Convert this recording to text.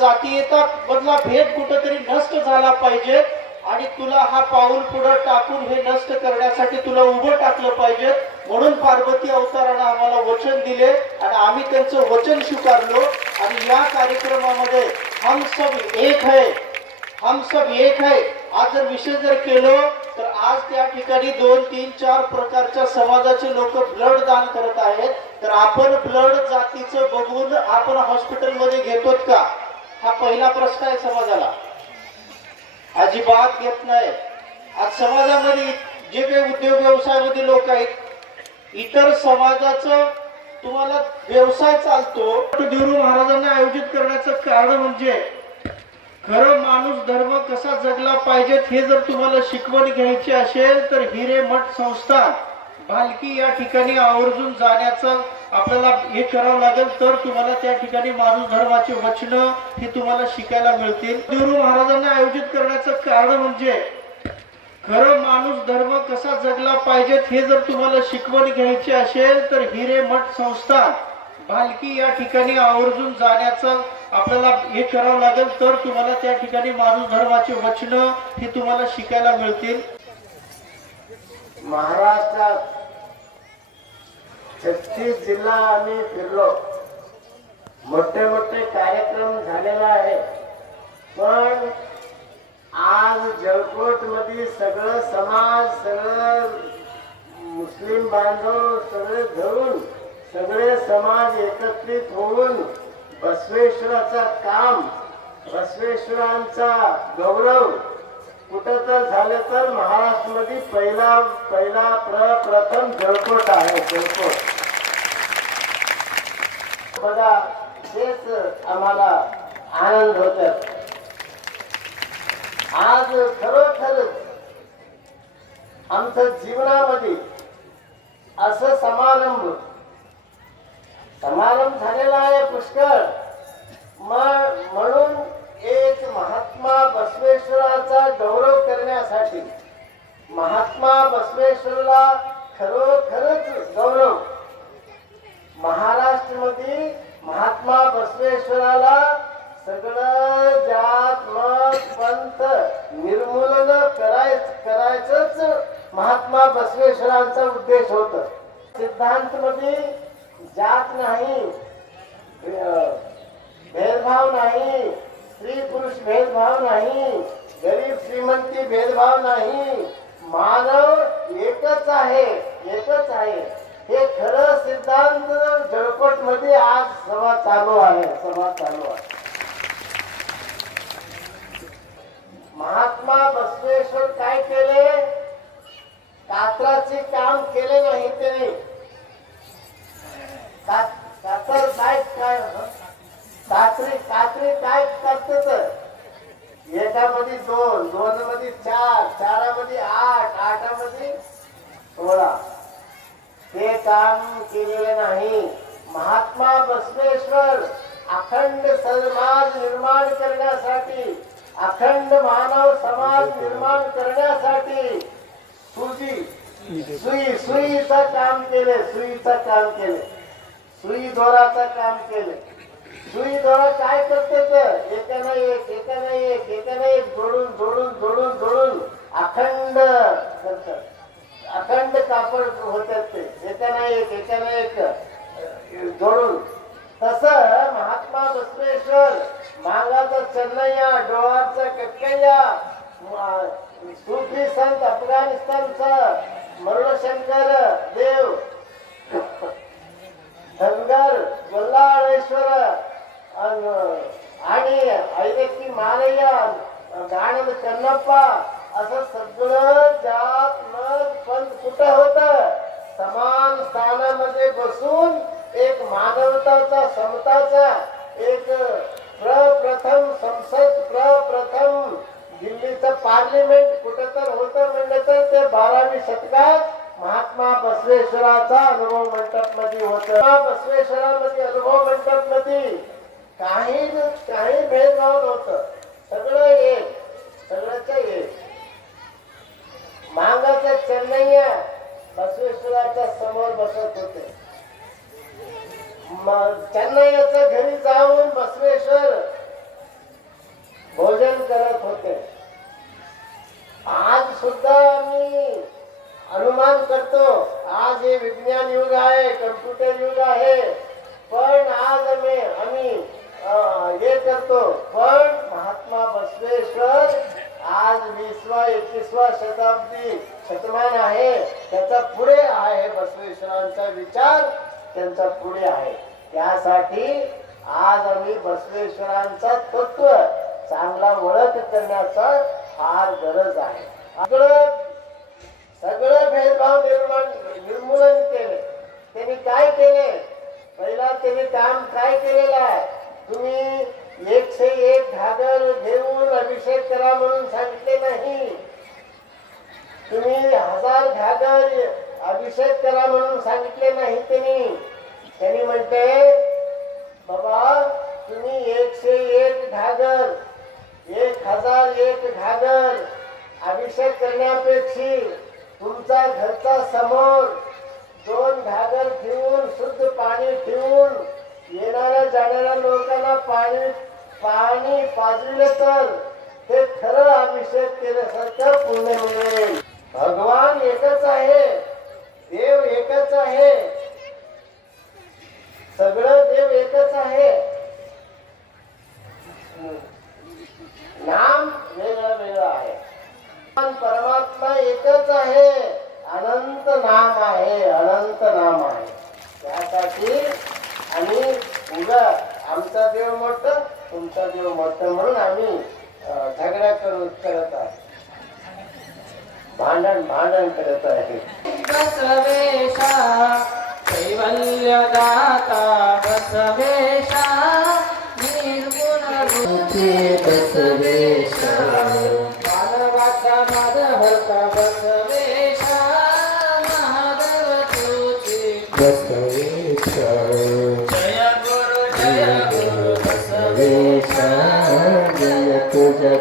जातीयता मधला भेद कुठेतरी नष्ट झाला पाहिजे आणि तुला हा पाऊल पुढे टाकून हे नष्ट करण्यासाठी तुला उभं टाकलं पाहिजे. म्हणून पार्वती अवतारानं आम्हाला वचन दिले आणि आम्ही त्यांचं वचन स्वीकारलो. आणि या कार्यक्रमामध्ये हम सब एक है हम सब एक है. आज जर विषय जर केलं तर आज त्या ठिकाणी दोन तीन चार प्रकारच्या समाजाचे लोक ब्लड दान करत आहेत. तर आपण ब्लड जातीचं बघून आपण हॉस्पिटलमध्ये घेतो का? हा पहिला प्रश्न आहे समाजाला. अजिबात घेत नाही. आज समाजामध्ये जे काही उद्योग व्यवसायामध्ये लोक आहेत इतर समाजाचं तुम्हाला व्यवसाय चालतो. देवरू महाराजांना आयोजित करण्याचं कारण म्हणजे खरं माणूस धर्म कसा जगला पाहिजेत हे जर तुम्हाला शिकवण घ्यायची असेल तर हिरे मठ संस्थान. पालखी या ठिकाणी आवर्जून जाण्याचं आपल्याला हे करावं लागेल तर तुम्हाला त्या ठिकाणी माणूस धर्माचे वचन हे तुम्हाला शिकायला मिळतील. गुरु महाराजांना आयोजित करण्याचं कारण म्हणजे खरं माणूस धर्म कसा जगला पाहिजेत हे जर तुम्हाला शिकवण घ्यायची असेल तर हिरे मठ संस्था भालकी या ठिकाणी आवर्जून जाण्याचं आपल्याला हे करावं लागेल तर तुम्हाला त्या ठिकाणी माणूस धर्माचे वचन हे तुम्हाला शिकायला मिळतील. महाराष्ट्रात छत्तीस जिल्हा आम्ही फिरलो. मोठे मोठे कार्यक्रम झालेला आहे. पण आज जळकोटमध्ये सगळं समाज सगळं मुस्लिम बांधव सगळे धरून सगळे समाज एकत्रित होऊन बसवेश्वराचा काम बसवेश्वरांचा गौरव कुठं तर झालं तर महाराष्ट्रामध्ये पहिला पहिला प्र प्रथम जळकोट आहे जळकोट. बघा तेच आम्हाला आनंद होत आज खरोखर आमच्या जीवनामध्ये असं समारंभ समारंभ झालेला आहे पुष्कळ मग म्हणून एक महात्मा बसवेश्वराचा गौरव करण्यासाठी महात्मा बसवेश्वरला खरोखरच गौरव. महाराष्ट्रामध्ये महात्मा बसवेश्वराला सगळं जात मत पंथ निर्मूलन करायच करायचंच महात्मा बसवेश्वरांचा उद्देश होत. सिद्धांत मध्ये जात नाही भेदभाव नाही स्त्री पुरुष भेदभाव नाही गरीब श्रीमंती भेदभाव नाही मानव एकच आहे एकच आहे. हे खरं सिद्धांत जळकोटमध्ये आज सभा चालू आहे सभा चालू आहे. महात्मा बसवेश्वर काय केले? कात्राचे काम केले नाही त्याने. कातर काय काय कात्री कात्री काय करत एकामध्ये दोन दोन मध्ये चार चारामध्ये सोळा ते काम केलेले नाही. महात्मा बसवेश्वर अखंड समाज निर्माण करण्यासाठी अखंड मानव समाज निर्माण करण्यासाठी सुजी सुई सुईचं काम केले सुईचं काम केले. सुई दोराचं काम केले. सुई दोरा काय करते तर एकानं एक नाही एक एकानं एक जोडून जोडून जोडून जोडून अखंड करतात. अखंड कापड होतात ते. एकानं एक एकानं एक जोडून. तस महात्मा बसवेश्वर मांगाचा चन्नय्या डोळाचा कक्कय्या सुफी संत अफगाणिस्तानचा मरुणशंकर देव. धनगर वल्लाळेश्वर अन- आणि ऐदक्की मालయ్య गाणद कन्नप्पा असं सगळं जात मत पंथ कुठं होत? समान स्थानामध्ये बसून एक मानवताचा समताचा एक प्रप्रथम संसद प्रप्रथम दिल्लीचं पार्लिमेंट कुठं तर होतं म्हणलं तर ते बारावी शतकात महात्मा बसवेश्वराचा अनुभव मंडपमध्ये होत बसवेश्वरामध्ये अनुभव मंडपमध्ये काही काही भेदभाव नव्हतं. सगळं एक सगळंच एक मांगाचं चेन्नैया बसवेश्वराच्या समोर बसत होते त्यांना चेन्नैयाच्या घरी जाऊन बसवेश्वर भोजन करत होते. आज सुद्धा मी अनुमान करतो आज हे विज्ञान युग आहे कम्प्युटर युग आहे पण आज आम्ही आम्ही अं, हे करतो पण महात्मा बसवेश्वर आज वीसवा एकवीसवा शताब्दी शतमान आहे त्याचा पुढे आहे बसवेश्वरांचा विचार त्यांचा पुढे आहे. त्यासाठी आज आम्ही बसवेश्वरांचा तत्व चांगला ओळख करण्याचा फार गरज आहे. सगळं सगळं भेदभाव निर्माण निर्मूलन केले. त्यांनी काय केले? पहिला त्यांनी काम काय केलेलं आहे? तुम्ही एकशे एक घागर घेऊन अभिषेक करा म्हणून सांगितले नाही. तुम्ही हजार घागर अभिषेक करा म्हणून सांगितले नाही त्यांनी. त्यांनी म्हणते बाबा तुम्ही एकशे एक घागर एक हजार एक घागर अभिषेक करण्यापेक्षी तुमचा घरचा समोर दोन घागर ठेवून शुद्ध पाणी ठेवून येणाऱ्या जाणाऱ्या लोकांना पाणी पाणी पाजविले तर ते खरं अभिषेक केल्यासारखं पुण्य मिळेल. भगवान एकच आहे देव एकच आहे. सगळं देव एकच आहे. नाम वेगळं वेगळं आहे. पण परमात्मा एकच आहे. अनंत नाम आहे अनंत नाम आहे. त्यासाठी आम्ही उगा आमचा देव मोठ तुमचा देव मोठ म्हणून आम्ही अं, झगड्या करू करत आहोत. भांडण भांडण करत आहे. कैवल्यदाता बसवेशा निर्गुण रूपे बसवेशा। मानवाचा मदहर्ता बसवेशा महादेव तुझे जय गुरु जय गुरु बसवेशा। जय तुझा